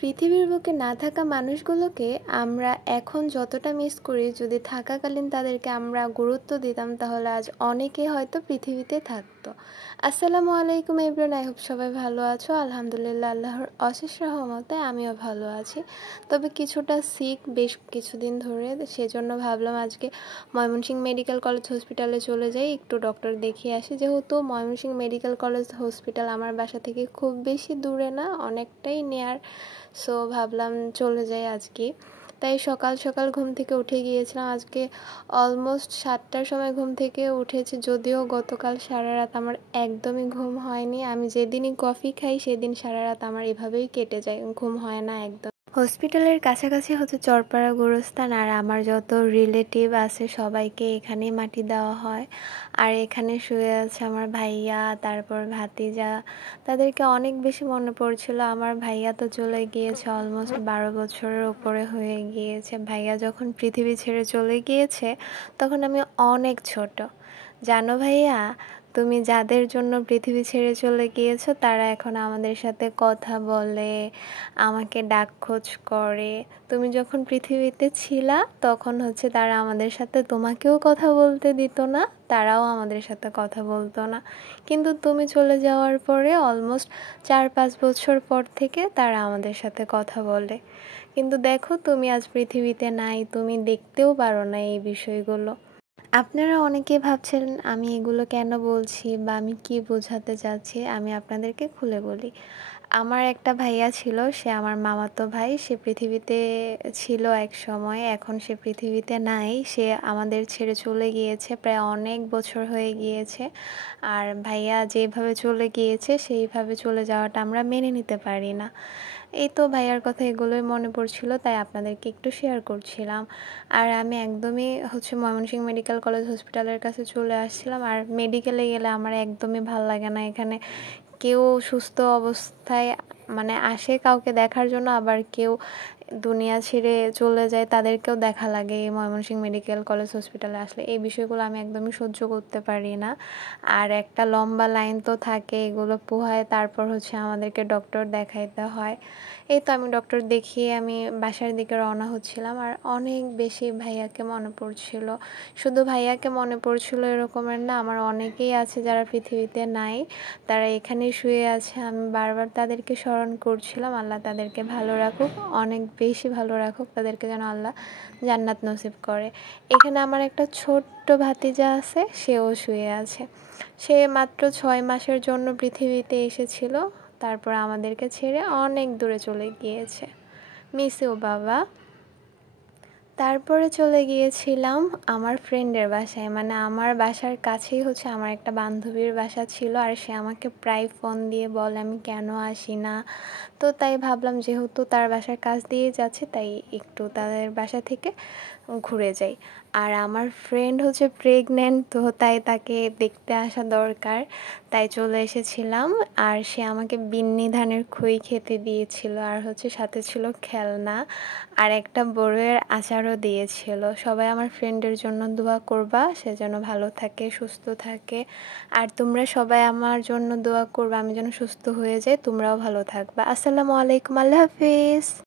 পৃথিবীর বুকে না থাকা মানুষগুলোকে আমরা এখন যতটা মিস করি, যদি থাকাকালীন তাদেরকে আমরা গুরুত্ব দিতাম তাহলে আজ অনেকে হয়তো পৃথিবীতে থাকতো। আসসালামু আলাইকুম এভরিওয়ান, আই হোপ সবাই ভালো আছো। আলহামদুলিল্লাহ, আল্লাহর অশেষ রহমতে আমিও ভালো আছি, তবে কিছুটা সিক বেশ কিছুদিন ধরে। সেজন্য ভাবলাম আজকে ময়মনসিংহ মেডিকেল কলেজ হসপিটালে চলে যাই, একটু ডক্টর দেখিয়ে আসি। যেহেতু ময়মনসিংহ মেডিকেল কলেজ হসপিটাল আমার বাসা থেকে খুব বেশি দূরে না, অনেকটাই নেয়ার, সো ভাবলাম চলে যাই আজকে। তাই সকাল সকাল ঘুম থেকে উঠে গিয়েছিলাম। আজকে অলমোস্ট 7টার সময় ঘুম থেকে উঠেছি, যদিও গতকাল সারা রাত আমার একদমই ঘুম হয়নি। আমি যেদিনই কফি খাই সেদিন সারা রাত আমার এভাবেই কেটে যায়, ঘুম হয় না একদম। হসপিটালের কাছাকাছি হচ্ছে চরপাড়া গোরস্থান, আর আমার যত রিলেটিভ আছে সবাইকে এখানে মাটি দেওয়া হয়। আর এখানে শুয়ে আছে আমার ভাইয়া, তারপর ভাতিজা। তাদেরকে অনেক বেশি মনে পড়ছিল। আমার ভাইয়া তো চলে গিয়েছে, অলমোস্ট 12 বছরের উপরে হয়ে গিয়েছে। ভাইয়া যখন পৃথিবী ছেড়ে চলে গিয়েছে তখন আমি অনেক ছোট। জানো ভাইয়া, তুমি যাদের জন্য পৃথিবী ছেড়ে চলে গিয়েছো তারা এখন আমাদের সাথে কথা বলে, আমাকে ডাক খোঁজ করে। তুমি যখন পৃথিবীতে ছিলা তখন হচ্ছে তারা আমাদের সাথে তোমাকেও কথা বলতে দিত না, তারাও আমাদের সাথে কথা বলতো না। কিন্তু তুমি চলে যাওয়ার পরে অলমোস্ট 4-5 বছর পর থেকে তারা আমাদের সাথে কথা বলে। কিন্তু দেখো, তুমি আজ পৃথিবীতে নাই, তুমি দেখতেও পারো না এই বিষয়গুলো। আপনারা অনেকেই ভাবছেন আমি এগুলো কেন বলছি বা আমি কি বোঝাতে চাচ্ছি। আমি আপনাদেরকে খুলে বলি। আমার একটা ভাইয়া ছিল, সে আমার মামাতো ভাই। সে পৃথিবীতে ছিল এক সময়, এখন সে পৃথিবীতে নাই। সে আমাদের ছেড়ে চলে গিয়েছে, প্রায় অনেক বছর হয়ে গিয়েছে। আর ভাইয়া যেভাবে চলে গিয়েছে সেইভাবে চলে যাওয়াটা আমরা মেনে নিতে পারি না। এই তো ভাইয়ার কথা এগুলোই মনে পড়ছিল, তাই আপনাদেরকে একটু শেয়ার করছিলাম। আর আমি একদমই হচ্ছে ময়মনসিংহ মেডিকেল কলেজ হসপিটালের কাছে চলে আসছিলাম। আর মেডিকেলে গেলে আমার একদমই ভাল লাগে না। এখানে কেউ সুস্থ অবস্থায় আসে কাউকে দেখার জন্য, আবার কেউ দুনিয়া ছেড়ে চলে যায় তাদেরকেও দেখা লাগে এই ময়মনসিংহ মেডিকেল কলেজ হসপিটালে আসলে। এই বিষয়গুলো আমি একদমই সহ্য করতে পারি না। আর একটা লম্বা লাইন তো থাকে, এগুলো পোহায় তারপর হচ্ছে আমাদেরকে ডক্টর দেখাইতে হয়। এই তো আমি ডক্টর দেখিয়ে আমি বাসার দিকে রওনা হচ্ছিলাম, আর অনেক বেশি ভাইয়াকে মনে পড়ছিল। শুধু ভাইয়াকে মনে পড়ছিল এরকমের না, আমার অনেকেই আছে যারা পৃথিবীতে নাই, তারা এখানেই শুয়ে আছে। আমি বারবার তাদেরকে স্মরণ করছিলাম। আল্লাহ তাদেরকে ভালো রাখুক, অনেক বেশি ভালো রাখুক, তাদেরকে যেন আল্লাহ জান্নাত নসিব করে। এখানে আমার একটা ছোট্ট ভাতিজা আছে, সেও শুয়ে আছে। সে মাত্র 6 মাসের জন্য পৃথিবীতে এসেছিল, তারপর আমাদেরকে ছেড়ে অনেক দূরে চলে গিয়েছে। মিস ইউ বাবা। তারপরে চলে গিয়েছিলাম আমার ফ্রেন্ডের বাসায়, আমার বাসার কাছেই হচ্ছে আমার একটা বান্ধবীর বাসা ছিল। আর সে আমাকে প্রায় ফোন দিয়ে বলে আমি কেন আসি না। তো তাই ভাবলাম যেহেতু তার বাসার কাছ দিয়ে যাচ্ছে, তাই একটু তাদের বাসা থেকে ঘুরে যাই। আর আমার ফ্রেন্ড হচ্ছে প্রেগনেন্ট, তো তাই তাকে দেখতে আসা দরকার, তাই চলে এসেছিলাম। আর সে আমাকে বিন্নি ধানের খই খেতে দিয়েছিল, আর হচ্ছে সাথে ছিল খেলনা, আর একটা বড়ের আচারও দিয়েছিল। সবাই আমার ফ্রেন্ডের জন্য দোয়া করবা, সে যেন ভালো থাকে, সুস্থ থাকে। আর তোমরা সবাই আমার জন্য দোয়া করবা, আমি যেন সুস্থ হয়ে যাই, তোমরাও ভালো থাকবা। আসসালামু আলাইকুম, আল্লাহ হাফিজ।